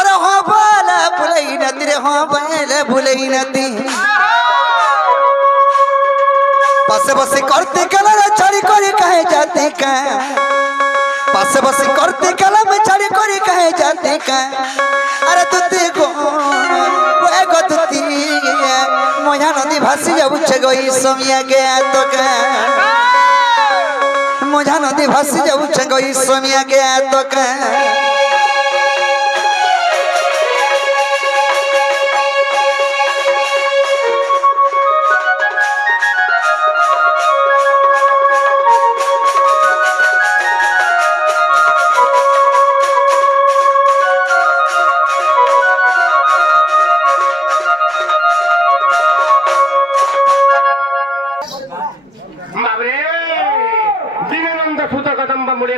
अरे हो बाला भुलई नती रे हो बाला भुलई नती पासे बसे करते कलर छड़ी करी कहे जाते का पासे बसे करते कलम छड़ी करी कहे जाते का अरे तुते गो वो गो तुती मोया नदी भासी जाऊ छगई समिया के तो का मोया नदी भासी जाऊ छगई समिया के तो का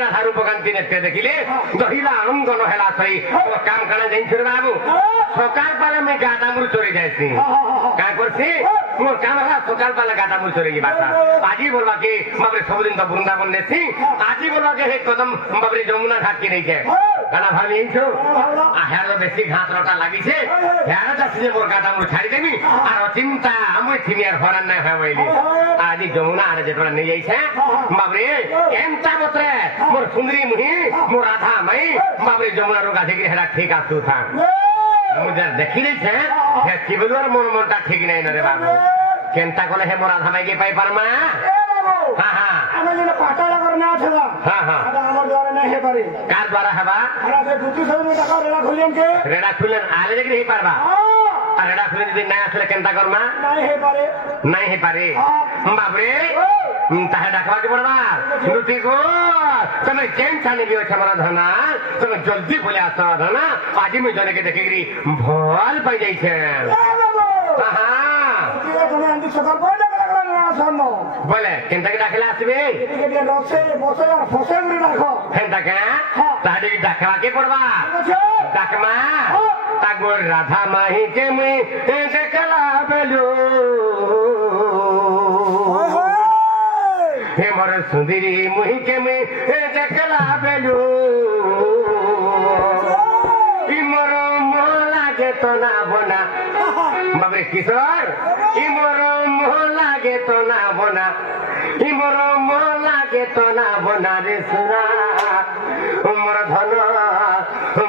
देखिले दहिला आनंद न हेला सही तो काम करना जाई छिर बाबू सकाल पाले में गाटा मुर चोरी जायसी का करसी मोर काम हला सकाल पाले गाटा मुर चोरी की बात आजी बोलवा के मबरे सब दिन तो वृंदावन नेसी आजी बोलवा के हे कदम मबरे जमुना घाट की नहीं के गाना भाभी छु आ हेर बेसी घास रोटा लागी छे हेर जसी मोर गाटा मुर छाड़ी देमी आर चिंता हम थिनियर हरन नै हवैली आजी जमुना आरे जेतरा नै जाई छे मबरे एंता बतरे मोर सुंदरी मुही मोर राधा मई मबरे जमुना रोगा देखि हेरा ठीक आसु था मुझे देखि नै छे हे किबलर मोर मोरटा ठीक नै न रे बाबू केंता कोले हे मोर राधा मई के पाई परमा हां हां आमले पाटाला करना छला हां हां आदा हमर द्वारा नै हे पारे कार द्वारा हबा हमरा से दुती सब में टाका रेडा खुलेन आले देखि हे पारबा हां रेडा खुलेन यदि नै आसले केंता करमा नै हे पारे बाबरे ताहे डाकवा के पड़वा दुती को तमे केन थाने बियो छमरा धना तमे जल्दी बोले आसा धना आजी में जने के देखेगिरी भल पाई जाई छे हां तमे अंदी सकर कोई बोले केंता के डाकला आसबे के रोसे बोसे और फोसे में डाको केंता के ताडी के डाकवा के पड़वा डाकमा तागोर राधा माही के में देखला बेलू हे मोर सुंदरी मुही के में देखला बेलू ई मोर मोला के तो ना बना बाबरे किशोर ई मोर मोला के तो ना बना ई मोर मोला के तो ना बना रे सुना मोर धन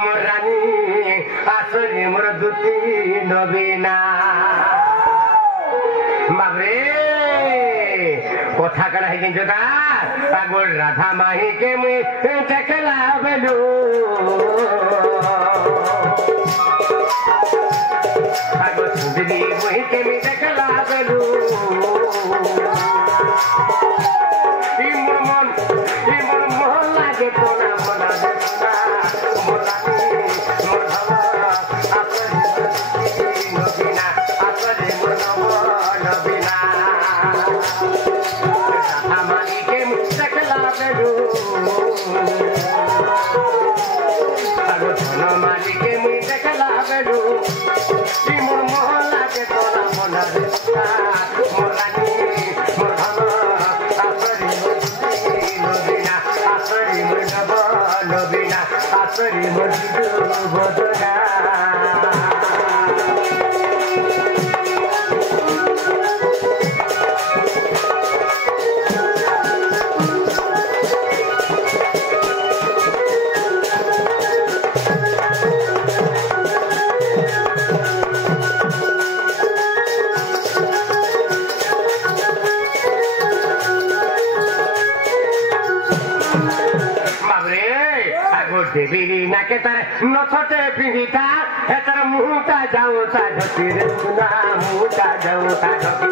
मोर रानी आसरी मोर दुती नबीना बाबरे कथा करा है जिंजोदा आगोर राधा माही के में देखला बेलू आगोर सुंदरी मुही के में देखला बेलू ई मोर मोहन लागे तो ना मना देखना मोर रानी मोर धवा आसरी नबीना आसरी मोर नबीना हमारी के देखला बेलू आगो धन मारी के मुई देखला बेलू ई मोर मोहला के तोरा मना देखा मोर रानी मोर धन आसरी नबीना आसरी मोर नबीना आसरी मोर बदना देवी ना के तारे नथटे पिंडिता एतर मुहटा जाऊ ता ढकी रे सुना मुहटा जाऊ ता ढकी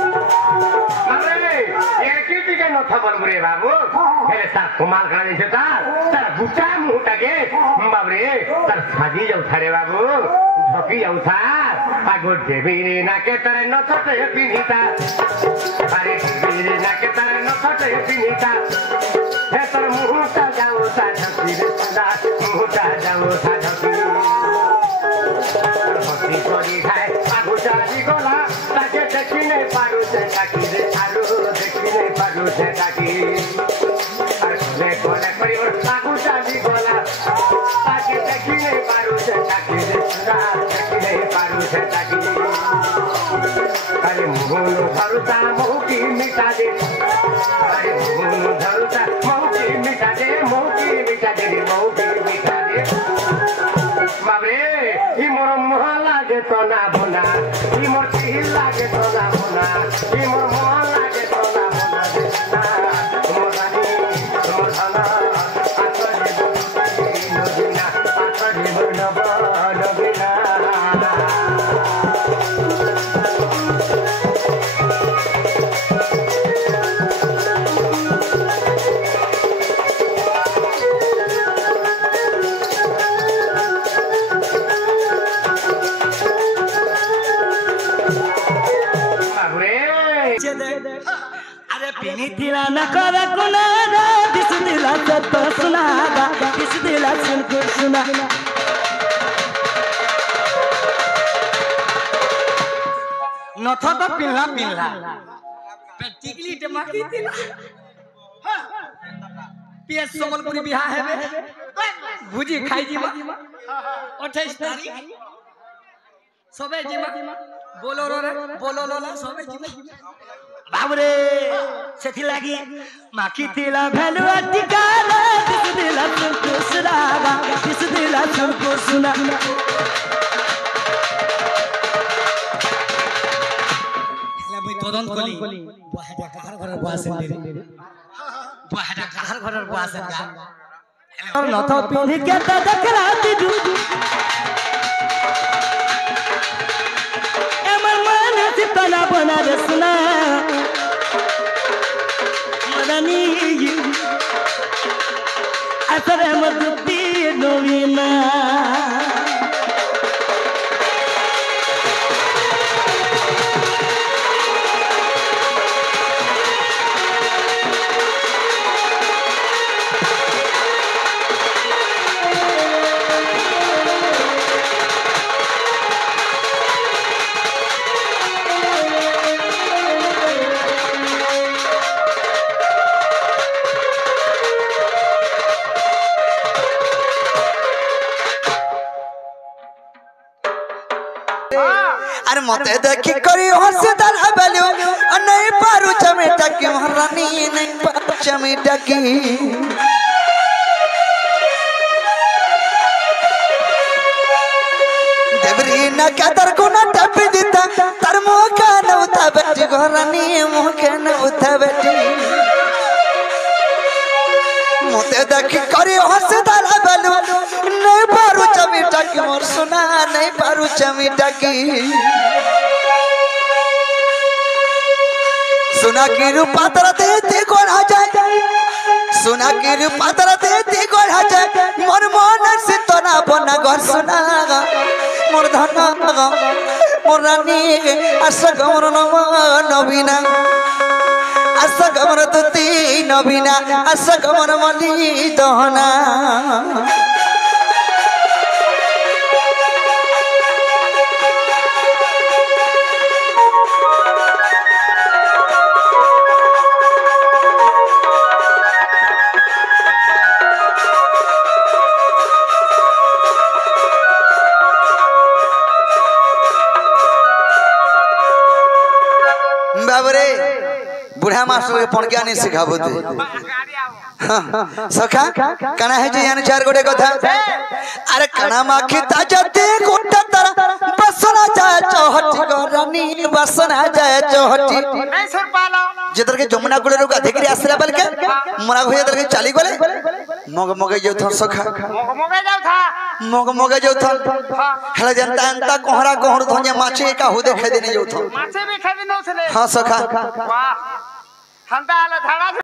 अरे एकी दिके नथ बनबरे बाबू हेले ता कमाल करा दिस ता तार बुटा मुहटा के बाबरे तार साजी जाऊ थारे बाबू ढकी जाऊ था आगो देवी ना के तारे नथटे पिंडिता अरे देवी ना के तारे नथटे पिंडिता एतर मुहटा जाऊ ता ढकी रे सुना मुहटा जाऊ ता ढकी हसी करी खाए आगो जारी गला ताके देखि नै पारु से ताकी रे आलू देखि नै पारु से ताकी अरे कोले कोले करी आगो जारी गला ताके देखि नै पारु से ताकि नहीं पारू से ताकि अरे मुन धरुता मौकी मिटा दे अरे मुन धरुता मौकी मिटा दे मौकी मिटा दे मौकी मिटा दे बाबरे ई मोर मोह लागे तो ना बोना ई मोर दिल लागे तो ना बोना ई मोर मोह लागे तो ना बोना मोर रानी मोर धना आतरे नबिना आतरे नबिना अरे पिनी दिला न कर कुनारा दिस दिला तो सुनागा दिस दिला सुन को सुना नथ तो पिल्ला पिल्ला प्रैक्टिकली टमाकी दिला पियस समलपुरी बियाह हेबे भुजी खाई जीवा 28 तारीख सबे जीवा बोलो रो सबे जीवा बाबरे सेथि लागी माखी तिला भैलु अटिकाला दिस दिला तुमको सुनागा दिस दिला तुमको सुना हेला भाई तदन कली बहाटा घर घर बासे दे बहाटा घर घर बासे गा और नथ पिनी के त देखला दिदु एमन मन चितना बना रे सुना मदनी असरे मदुती नवीना अरे मते देखी करी हंसदार हबलियो नहीं पारू चमेटा की महारानी नहीं पारू चमेटा की देवरी न कदर को न टप देता तर मुका न उठा बैठी घरानी मुका न उठा बैठी मते देखी करी हंसदार हबलियो नहीं पारू चमेटा की मोर सुना नहीं पारू चमेटा की सुना की रूपा तरह देती गोढ़ा जाए सुना की रूपा तरह देती गोढ़ा जाए मोर मन से तो ना बना घर सुना मोर धना मोर रानी आशा गमर नवीना आशा गमर तुती नवीना आशा गमर मली दहना बाबरे बुढ़ा मास्टर के पणकिया नहीं सिखाबो तू सखा कना है जे यानी चार गोटे कथा अरे कना माखी ताजते गोटा तारा बसना जाए चौहटी गरानी बसना जाए चौहटी नहीं सुन पालो जेतर के जमुना गुले रो गाधे करी आसला बल के मोरा होय तर के चाली गले मग मगे जो थन सखा मग मगे जो थन हेला जनता अंता कोहरा कोहर धनिया माछे का हो देखे देने जो थन माछे भी खादी न छले हां सखा वाह हंता आले धाड़ा